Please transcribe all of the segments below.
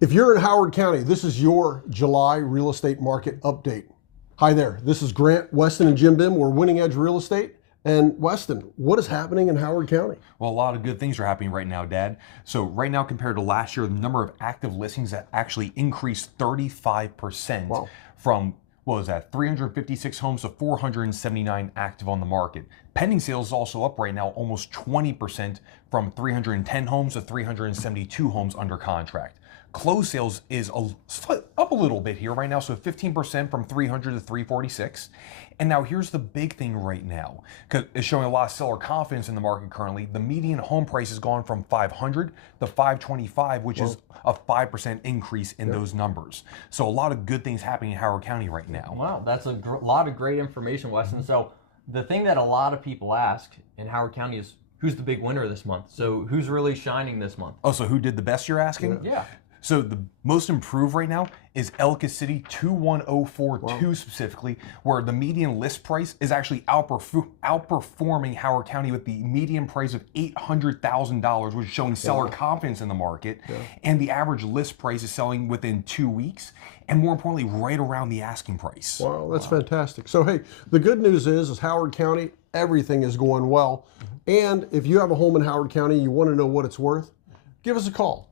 If you're in Howard County, this is your July real estate market update. Hi there, this is Grant, Weston, and Jim Bim. We're Winning Edge Real Estate. And Weston, what is happening in Howard County? Well, a lot of good things are happening right now, Dad. So right now, compared to last year, the number of active listings that actually increased 35%. Wow. From, what was that, 356 homes to 479 active on the market. Pending sales is also up right now, almost 20%, from 310 homes to 372 homes under contract. Closed sales is up a little bit here right now, so 15% from 300 to 346. And now here's the big thing right now, because it's showing a lot of seller confidence in the market currently. The median home price has gone from 500 to 525, which is a 5% increase in those numbers. So a lot of good things happening in Howard County right now. Wow, that's a lot of great information, Weston. So the thing that a lot of people ask in Howard County is, who's the big winner this month? So who's really shining this month? Oh, so who did the best, you're asking? Yeah. So the most improved right now is Ellicott City 21042 specifically, where the median list price is actually outperforming Howard County with the median price of $800,000, which is showing seller confidence in the market. And the average list price is selling within 2 weeks, and more importantly, right around the asking price. Wow, that's fantastic. So hey, the good news is Howard County, everything is going well. And if you have a home in Howard County, you want to know what it's worth, give us a call.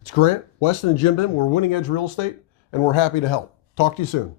It's Grant, Weston, and Jim Bim. We're Winning Edge Real Estate, and we're happy to help. Talk to you soon.